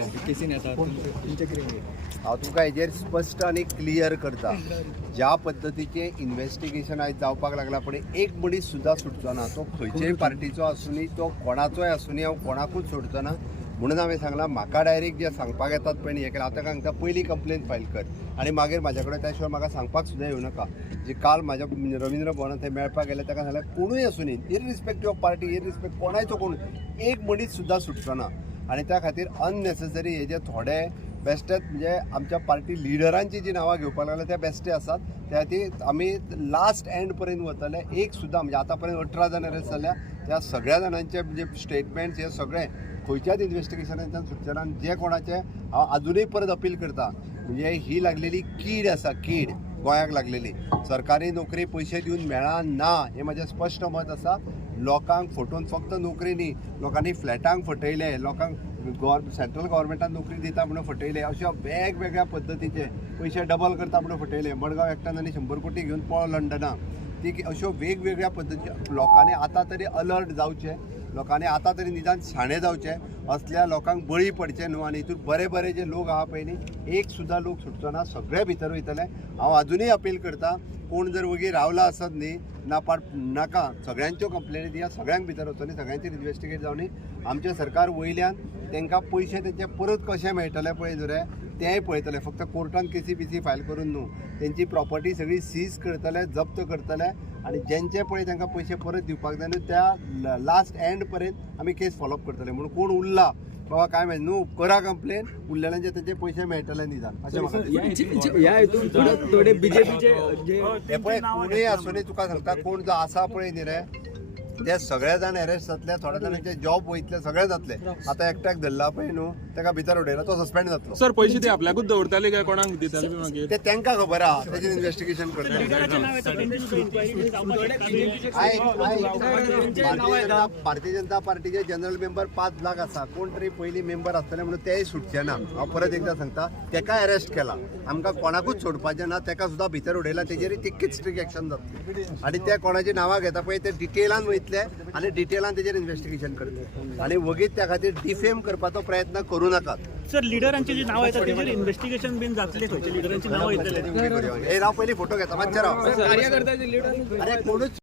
हांव तुमकां हेजेर स्पश्ट आनी क्लियर करता. ज्या पद्दतीचें इन्व्हेस्टिगेशन आयज जावपाक लागला पण एक मनीस सुद्दां सुटचो ना. तो खंयचेय पार्टीचो आसूनी, तो कोणाचोय आसूनी, हांव कोणाकूच सोडचो ना. म्हणून हांवें सांगलां म्हाका डायरेक्ट जे सांगपाक येतात पळय हें केलां, हांव ताका सांगता पयलीं कंप्लेन फायल कर आनी मागीर म्हाजे कडेन त्या शिवाय म्हाका सांगपाक सुद्दां येवं नाका. जे काल म्हाज्या रवींद्र भवनांत थंय मेळपाक गेले ताका सांगलें कोणूय आसूनी, इररिस्पेक्टीव ऑफ पार्टी, इररिस्पेक्ट कोणाचो कोण एक मनीस सुद्दां सुटचो ना. आनी त्या खातीर अननेसेसरी हे जे थोडे बेश्टेच म्हणजे आमच्या पार्टी लिडरांची जी नांवां घेवपाक लागल्या त्या बेश्टे आसात. त्या खातीर आमी लास्ट एंड पर्यंत वतले. एक सुद्दां म्हणजे आतां पर्यंत 18 जाण अरेस्ट जाल्या, त्या सगळ्या जाणांचे म्हणजे स्टेटमेंट्स हे सगळे खंयच्याच इन्व्हेस्टिगेशनांतल्यान सुटचे ना. आनी जे कोणाचे हांव अजुनूय परत अपील करता म्हणजे ही लागलेली कीड आसा, कीड गोंयाक लागलेली. सरकारी नोकरी पयशे दिवन मेळना हें म्हजें स्पश्ट मत आसा. लोकांक फटोवन फक्त नोकरी न्ही, लोकांनी फ्लॅटांक फटयले, लोकांक सेंट्रल गव्हर्मेंटान नोकरी दिता म्हणून फटयले. अशा वेगवेगळ्या पद्दतीचे पयशे डबल करता म्हणून फटयले. मडगांव एकट्यान आनी 100 कोटी घेवन पळो लंडनाक. ती अश्यो वेगवेगळ्या पद्दतीचे लोकांनी आतां तरी अलर्ट जावचे, लोकांनी आतां तरी निदान शाणे जावचे. असल्या लोकांक बळी पडचे न्हू. आनी हितून बरे बरे जे लोक आहा पळय न्ही, एक सुद्दां लोक सुटचो ना, सगळे भितर वयतले. हांव अजुनूय अपील करता, कोण जर वगीर रावला आसत न्ही नाका, सगळ्यांच्यो कंप्लेनी दिया, सगळ्यांक भितर वचोनी, सगळ्यांचेर इन्व्हेस्टिगेट जावनी. आमचें सरकार वयल्यान तांकां पयशे तेंचे परत कशे मेळटले पळय न्हू रे, तेंय पळयतले. फक्त कोर्टान केसी बिसी फायल करून न्हू, तेंची प्रॉपर्टी सगळी सीज करतले, जप्त करतले. आनी जेंचे पळय तांकां पयशे परत दिवपाक जाय न्हू, त्या लास्ट एंड पर्यंत आमी केस फॉलोअप करतले. म्हणून कोण उरला बाबा काय माहिती न्हू, करा कंप्लेन, उरलेल्यांचे तेंचे पयशे मेळटले निदान अशें म्हाका. हे पळय कोणूय आसूनी तुका सांगता, कोण जो आसा पळय न्ही रे, ते सगळे जाण अरेस्ट जातले, थोड्या जाणांचे जॉब वयतले, सगळे जातले. आतां एकट्याक धरला पळय न्हू, ताका भितर उडयला, तो सस्पेंड जातलो. सर पयशे ते आपल्याकूच दवरताले काय कोणाक दिताले मागीर ते तांकां खबर आहा, तेजेर इन्व्हेस्टिगेशन करतले. भारतीय जनता पार्टीचे जनरल मेंबर 5 लाख आसा. कोण तरी पयलीं मेंबर आसतले म्हणून तेय सुटचे ना. हांव परत एकदां सांगता, तेका अरेस्ट केला, आमकां कोणाकूच सोडपाचें ना. तेका सुद्दां भितर उडयला, तेजेर तितकीच स्ट्रिक्ट एक्शन जातली. आनी ते कोणाची नांवां घेता पळय ते डिटेलान वयतले आनी डिटेलान तेजेर इन्व्हेस्टिगेशन करतले. आनी वगीच त्या खातीर डिफेम करपाचो प्रयत्न करूं नाकात. सर लिडरांची जी नांवां येतात तेजेर इन्व्हेस्टिगेशन बीन जातले, खंयच्या लिडरांची नांवां येतले. हे राव पयलीं फोटो घेता, मातशें राव. अरे कोणूच